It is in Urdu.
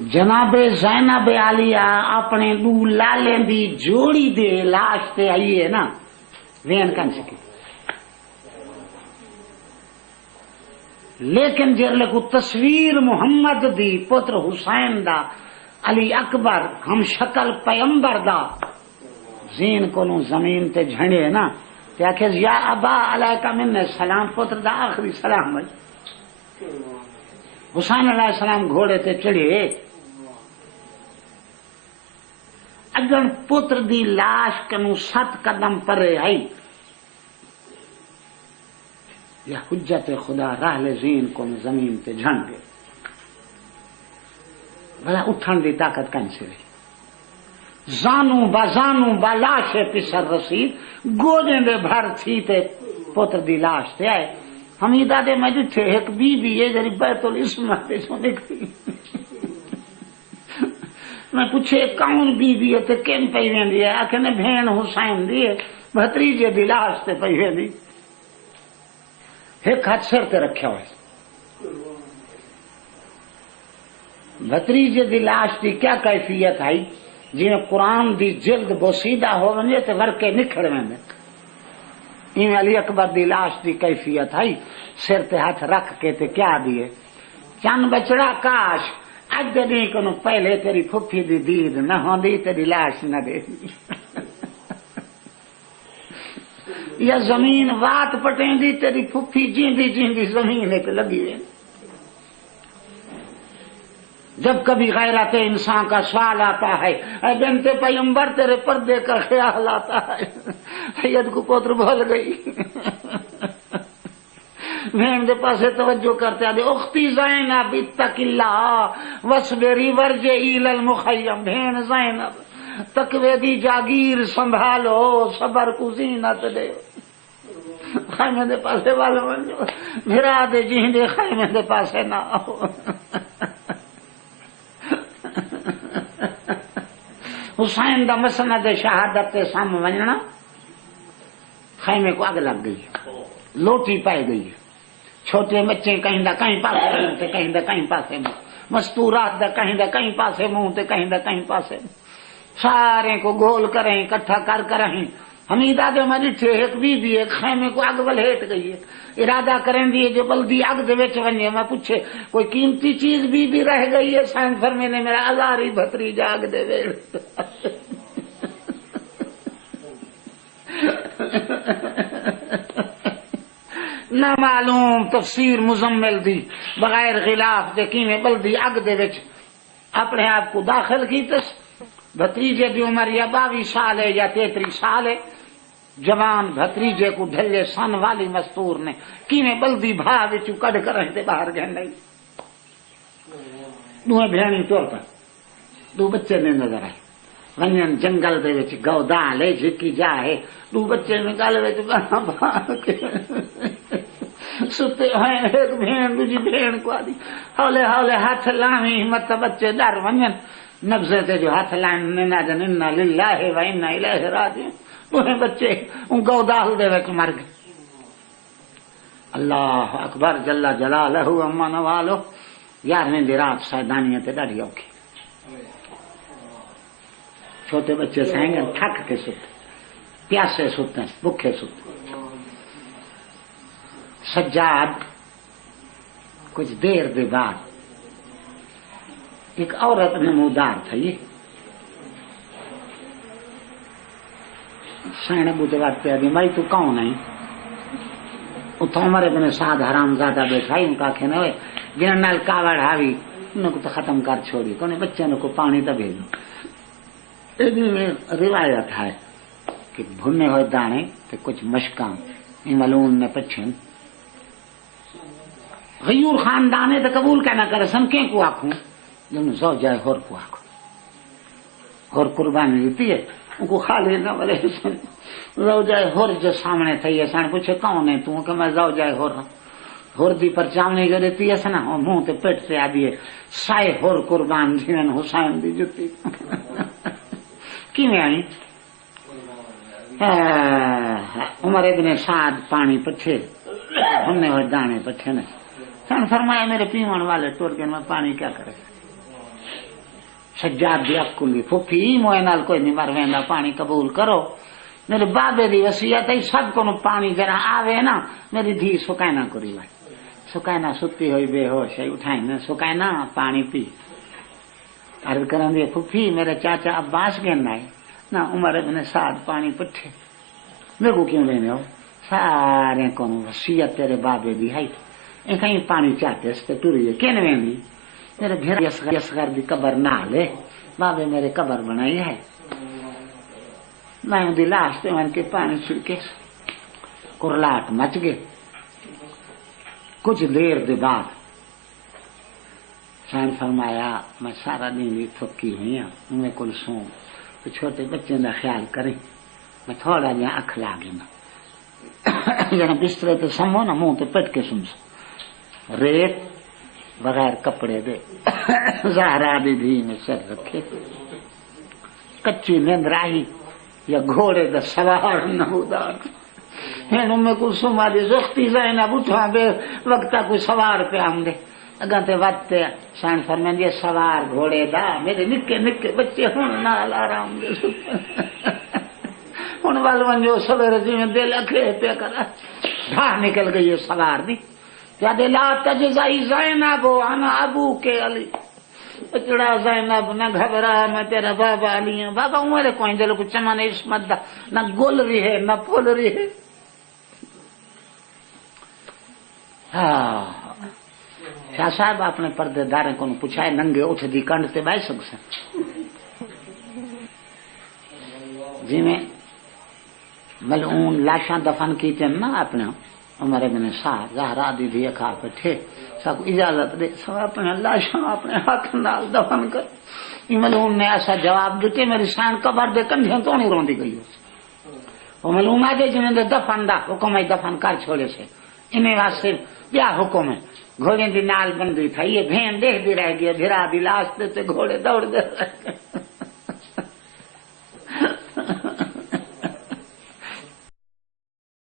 جناب زینب عالیہ اپنے دو لالیں دی جوڑی دے لاش تے آئی ہے نا وین کن سکی، لیکن جرلے کو تصویر محمد دی پتر حسین دا علی اکبر ہم شکل پیمبر دا زین کو نو زمین تے جھنڈے نا تے آکھے یا ابا علیکہ من السلام، پتر دا آخری سلام ہے۔ حسین علیہ السلام گھوڑے تے چڑھے، اگر پتر دی لاش کنو 7 قدم پرے آئی یا حجت خدا راہ لزین کو زمین تے جھنڈ گئے، بھلا اٹھن دی طاقت کن سے رہی، زانو با لاش پسر رسید، گوجیں دے بھر تھی تے پتر دی لاش تے آئے۔ حمیدہ دے میں جتھے ایک بی بی ہے جری بیت العصمت تے سو نکلی، میں پوچھے کون بی بی ہے تے کیم پئی ویندی ہے؟ آکھے نے بھین حسین دی ہے، بھتریجے دی لاش تے پئی ویندی، ایک ہاتھ سر تے رکھیا ہوئے۔ بھتریجے دی لاش دی کیا کیفیت آئی؟ جی قرآن دی جلد بوسیدہ ہو ونجے تے ورکے نکھڑ ویندے، این علی اکبر دی لاش دی کیفیت آئی، سر تے ہاتھ رکھ کے تے کیا دیے، چند بچڑا کاش اج دے کنو پہلے تیری پھپھی دی دید نہ ہوندی تیری لاش نہ دے یا زمین وات پٹیں دی تیری پھپھی جیندی جیندی زمین ایک لگی ہوئی۔ جب کبھی غیرت انسان کا سوال آتا ہے، اے بنت پیغمبر تیرے پردے کا خیال آتا ہے، سید کو پوتر بھول گئی، بہن دے پاسے توجہ کرتے آدھے اختی زینب اتق اللہ وصبری ورجعی للمخیم، بہن زینب تقوی دی جاگیر سنبھالو، صبر کو زینت دے، خیمے دے پاسے والے منجو بھرا دے جہیں دے خیمے دے پاسے نہ آؤ۔ حسین دا مسند شہادت تے سام ونجنا، خیمے کو اگ لگ گئی، لوٹی پائے گئی، چھوٹے بچے کہیں دا کہیں پاسے منہ تے کہیں دا کہیں پاسے منہ، مستورات دا کہیں دا کہیں پاسے منہ تے کہیں دا کہیں پاسے منہ، سارے کو گول کریں اکٹھا کر کریں۔ حمیدہ دے میں جتھے ایک بی بی ایک خیمے کو اگ ولہیٹ گئی ہے، ارادہ کریں دیئے جو بلدی اگ دے وچ ونجے، میں پوچھے کوئی قیمتی چیز بی بی رہ گئی ہے؟ سائن فرمینے میرا ازاری بھتری جاگ دے ویڑ نہ معلوم تفسیر مزمل دی بغیر غلاف دے کیویں بلدی اگ دے وچ اپنے آپ کو داخل کیتس۔ بھتریجے دی عمر یا 22 سال ہے یا 33 سال ہے، جوان بھتریجے کو ڈھلے سن والی مستور نے کیویں بلدی بھا وچوں کڈ کر رہتے باہر گئے نہیں، دوئے بھیڑی ٹر پے، 2 بچے نے نظر آئے، ونجن جنگل دے وچ گودا لے جھکی جائے، 2 بچے نے گل وچ باہر کے ستے ہیں، ایک بھیڑ دوجی بھیڑ کو آدھی ہولے ہولے ہاتھ لاویں مت بچے ڈر ونجن، نبزے تے جو ہاتھ لائن نہ جن انا للہ و انا الیہ راجعون، دوہیں بچے ان گودال دے وچ مر گئے۔ اللہ اکبر جل جلالہ اما نوالو۔ 11ویں دی رات سیدانیاں تے ڈاڈی اوکھی، چھوٹے بچے سینگن تھک کے ستے، پیاسے ستے، بکھے ستے۔ سجاد کچھ دیر دے بعد ایک عورت نمودار تھا، یہ سین ابو دے وقت پہ بھائی تو کون ہے؟ اتھا عمر ابن سعد حرام زادہ بیٹھا ان کا کہنا ہوئے جنہوں نال کاوڑ ہاوی انہوں کو تو ختم کر چھوڑی، کونے بچے کو پانی تو بھیجو۔ ادھر میں روایت ہے کہ بھنے ہوئے دانے تے کچھ مشکاں ملون نے پچھن غیور خاندانے تے قبول کہنا کرے سن کیں کو آکھوں جنہوں زوجہ ہور کو آکھو، ہور قربانی دیتی ہے ان کو خالی نہ بلے سن زوجہ ہور جو سامنے تھی ہے سن پوچھے کون ہے تو کہ میں زوجہ ہور ہوں، ہور دی پرچاونے جو دیتی ہے سنا منہ تے پیٹ سے آدھی ہے سائے ہور قربان جنہوں حسین دی جتی کی میں آئی۔ عمر ابن سعد پانی پچھے ہم نے ہوئے دانے پچھے نے سن فرمایا میرے پیون والے ٹور کے میں پانی کیا کرے، سجاد دی اکلی پھپھی موئے نال کوئی نہیں مر ویندا پانی قبول کرو میرے بابے دی وصیت ہے سب کو پانی جرا آوے نا میری دھی سکائنا کری بھائی سکائنا ستی ہوئی بے ہوش ہے اٹھائیں نا سکائنا پانی پی عرض کرن دی پھپھی میرے چاچا عباس گن آئے نہ عمر ابن سعد پانی پٹھے میرے کو کیوں لینے ہو سارے کو وصیت تیرے بابے دی ہے کہیں پانی چاہتے اس تے ٹریے کین ویندی میرے گھر اصغر دی قبر نہ لے بابے میرے قبر بنائی ہے میں دی لاش تے من کے پانی چھڑکے کرلاٹ مچ گئے کچھ دیر دے بعد شان فرمایا میں سارا دن بھی تھکی ہوئی ہوں میں کل سوں تو چھوٹے بچے کا خیال کریں میں تھوڑا جہا اکھ لا گیا جنا بسترے تے سمو نا منہ تے پٹ کے سن ریت بغیر کپڑے دے زہرا دی دھی میں سر رکھے کچی نیندر آئی یا گھوڑے دا سوار نہودار میں کچھ سما دی زختی زینب اٹھا بے وقتا کوئی سوار پہ آم دے اگاں تے وقتے سائن فرمین یہ سوار گھوڑے دا میرے نکے نکے بچے ہون نال آرام دے ہون والونجو سویر جی میں دل اکھے پہ کرا ڈھا نکل گئی یہ سوار دی کیا دے لا تجزائی زینب انا ابو کے علی اچڑا زینب نہ گھبرا میں تیرا بابا علی ہوں بابا عمر کوئی دل کو چمن عصمت دا نہ گل رہی ہے نہ پھول رہی ہے شاہ صاحب اپنے پردے دارے کو پوچھا ہے ننگے اٹھ دی کنڈ تے بہ سکسے جی میں ملعون لاشاں دفن کیتے نا اپنے عمر ابن سعد زہرا دی دھی کھا بیٹھے سب اجازت دے سب اپنے لاشاں اپنے ہاتھ نال دفن کر ملعون نے ایسا جواب دیتے میری سان قبر دے کنڈیاں تو نہیں روندی گئی وہ ملعون آ جی میں دفن دا حکم ہے دفن کر چھوڑے سے انہیں واسطے کیا حکم ہے گھوڑے دی نال بندی تھا یہ بھین دیکھ دی رہ گیا بھرا دی لاش دیتے گھوڑے دوڑ دے